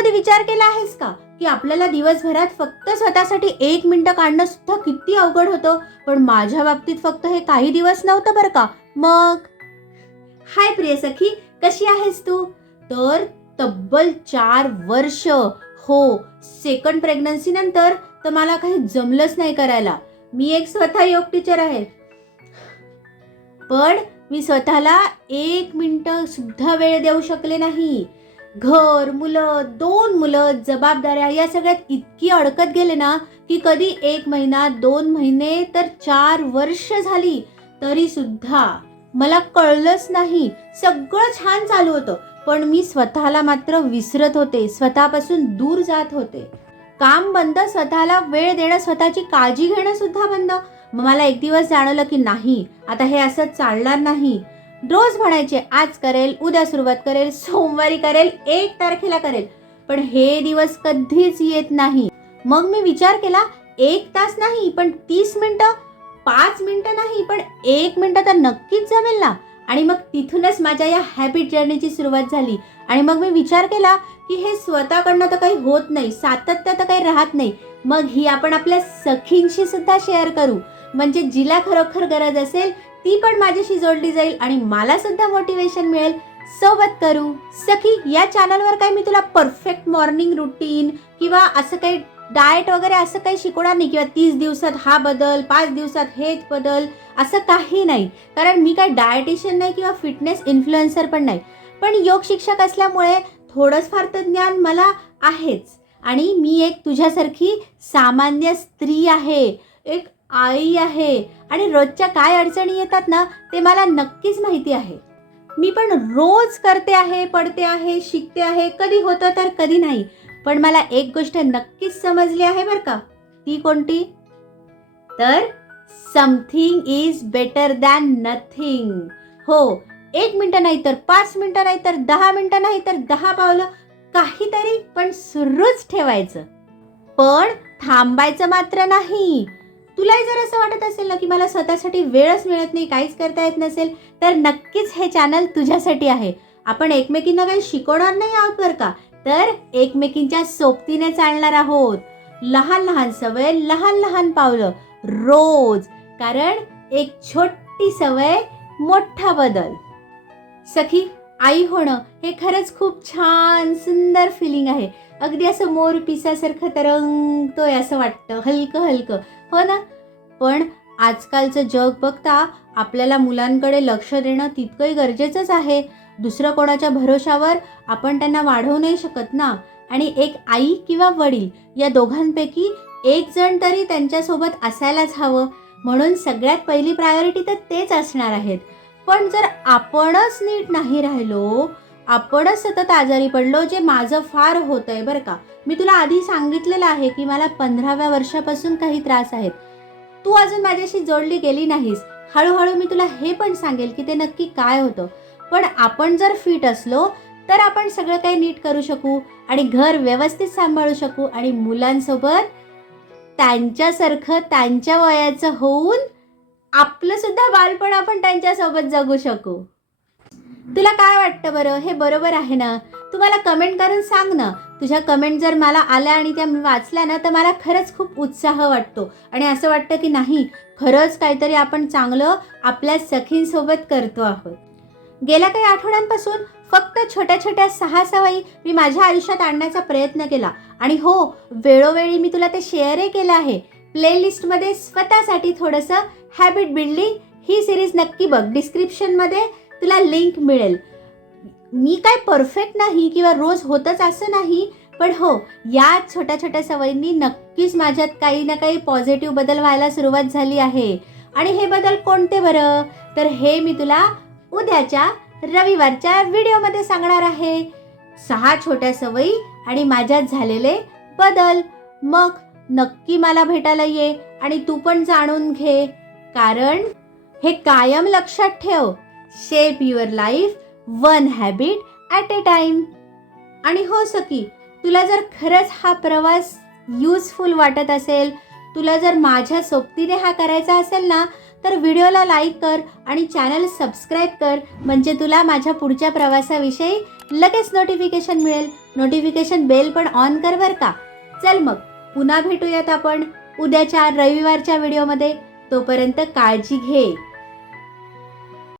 कधी विचार केला आहेस का की आपल्याला दिवसभरात फक्त स्वतःसाठी 1 मिनिट काढणं सुद्धा किती अवघड होतं. पण माझ्या बाबतीत फक्त हे काही दिवस नव्हतं बरं का. मग हाय प्रिय सखी, कशी आहेस तू? तर तब्बल 4 वर्ष, हो, सेकंड प्रेग्नन्सी नंतर तर मला काही जमलंच नाही करायला. मी एक स्वतः योग टीचर आहे, पण मी स्वतःला 1 मिनिट सुद्धा वेळ देऊ शकले नाही. घर, मुलं, 2 मुलं, जबाबदाऱ्या या सगळ्यात इतकी अडकत गेले ना की कधी 1 महिना, 2 महिने तर 4 वर्ष झाली तरी सुद्धा मला कळलंच नाही. सगळं छान चालू होतं, पण मी स्वतःला मात्र विसरत होते, स्वतःपासून दूर जात होते. काम बंद, स्वतःला वेळ देणं, स्वतःची काळजी घेणं सुद्धा बंद. मग मला एक दिवस जाणवलं की नाही, आता हे असं चालणार नाही. रोज म्हणायचे आज करेल, उद्या सुरुवात करेल, सोमवारी करेल, 1 तारखेला करेल, पण हे दिवस कधीच येत नाही. मग मी विचार केला, 1 तास नाही पण 30 मिनिटं, 5 मिनिटं नाही पण 1 मिनिटं तर नक्कीच जमेल ना. आणि मग तिथूनच माझ्या या हॅबिट जर्नीची सुरुवात झाली. आणि मग मी विचार केला की हे स्वतःकडनं तर काही होत नाही, सातत्य तर काही राहत नाही, मग ही आपण आपल्या सखींशी सुद्धा शेअर करू, म्हणजे जिला खरोखर गरज असेल ती पण माझ्याशी जोडली जाईल आणि मला सुद्धा मोटिवेशन मिळेल. सोबत करू. सखी, या चॅनलवर काही मी तुला परफेक्ट मॉर्निंग रुटीन किंवा असं काही डाएट वगैरे असं काही शिकवणार नाही, किंवा 30 दिवसात हा बदल, 5 दिवसात हेच बदल, असं काही नाही. कारण मी काही डाएटिशियन नाही किंवा फिटनेस इन्फ्लुएन्सर पण नाही, पण योग शिक्षक असल्यामुळे थोडंच फार तर ज्ञान मला आहेच. आणि मी एक तुझ्यासारखी सामान्य स्त्री आहे, एक आई आहे, आणि रोजच्या काय अडचणी येतात ना ते मला नक्कीच माहिती आहे. मी पण रोज करते आहे, पडते आहे, शिकते आहे, कधी होतं तर कधी नाही. पण मला एक गोष्ट नक्कीच समजली आहे बरं का. ती कोणती? तर something is better than nothing. हो, 1 मिनिटं नाही तर 5 मिनिटं नाही तर 10 मिनिटं नाही तर 10 पावलं, काहीतरी पण सुरूच ठेवायचं. पण थांबायचं मात्र नाही. तुलाही जर असं वाटत असेल ना की मला स्वतःसाठी वेळच मिळत नाही, काहीच करता येत नसेल, तर नक्कीच हे चॅनल तुझ्यासाठी आहे. आपण एकमेकींना काही शिकवणार नाही आहोत बरं का, तर एकमेकींच्या सोबतीने चालणार आहोत. लहान लहान सवय, लहान लहान पावलं रोज, कारण एक छोटी सवय, मोठा बदल. सखी, आई होणं हे खरंच खूप छान सुंदर फिलिंग आहे. अगदी असं मोर पिसासारखं तरंगतोय असं वाटतं, हलकं हलकं, हो ना. पण आजकालचं जग बघता आपल्याला मुलांकडे लक्ष देणं तितकंही गरजेचंच आहे. दुसरं कोणाच्या भरोशावर आपण त्यांना वाढवू नाही शकत ना. आणि एक आई किंवा वडील या दोघांपैकी एक जण तरी त्यांच्यासोबत असायलाच हवं. म्हणून सगळ्यात पहिली प्रायोरिटी तर तेच असणार आहेत. पण जर आपणच नीट नाही राहिलो, आपणच सतत आजारी पडलो, जे माझं फार होतं आहे बरं का. मी तुला आधी सांगितलेलं आहे की मला 15व्या वर्षापासून काही त्रास आहेत. तू अजून माझ्याशी जोडली गेली नाहीस. हळूहळू मी तुला हे पण सांगेल की ते नक्की काय होतं. पण आपण जर फिट असलो तर आपण सगळं काही नीट करू शकू आणि घर व्यवस्थित सांभाळू शकू आणि मुलांसोबत त्यांच्यासारखं त्यांच्या वयाचं होऊन आपलं सुद्धा बालपण आपण त्यांच्यासोबत जगू शकू. तुला काय वाटतं बरं, हे बरोबर आहे ना? तुम्हाला कमेंट करून सांग ना. तुझ्या कमेंट जर मला आल्या आणि त्या मी वाचल्या ना तर मला खरंच खूप उत्साह वाटतो आणि असं वाटतं की नाही, खरंच काहीतरी आपण चांगलं आपल्या सखींसोबत करतो आहोत. गेल्या काही आठवड्यांपासून फक्त छोट्या छोट्या 6 सवयी मी माझ्या आयुष्यात आणण्याचा प्रयत्न केला. आणि हो, वेळोवेळी मी तुला ते शेअरही केलं आहे. प्लेलिस्टमध्ये स्वतःसाठी थोडंसं हॅबिट बिल्डिंग ही सिरीज नक्की बघ, डिस्क्रिप्शनमध्ये तुला लिंक मिळेल. मी काय परफेक्ट नाही किंवा रोज होतच असं नाही, पण हो, या छोट्या छोट्या सवयींनी नक्कीच माझ्यात काही ना काही पॉझिटिव्ह बदल व्हायला सुरुवात झाली आहे. आणि हे बदल कोणते बरं, तर हे मी तुला उद्याच्या रविवारच्या व्हिडिओमध्ये सांगणार आहे. 6 छोट्या सवयी आणि माझ्यात झालेले बदल. मग नक्की मला भेटायला ये आणि तू पण जाणून घे, कारण हे कायम लक्षात ठेव, shape your life one habit at a time. आणि हो सखी, तुला जर खरंच हा प्रवास युजफुल वाटत असेल, तुला जर माझ्या सोबतीने हा करायचा असेल ना, तर व्हिडिओला लाईक कर आणि चॅनल सबस्क्राईब कर, म्हणजे तुला माझ्या पुढच्या प्रवासाविषयी लगेच नोटिफिकेशन मिळेल. नोटिफिकेशन बेल पण ऑन कर बरं का. चल मग पुन्हा भेटूयात आपण उद्याच्या रविवारच्या व्हिडिओमध्ये. तोपर्यंत काळजी घे.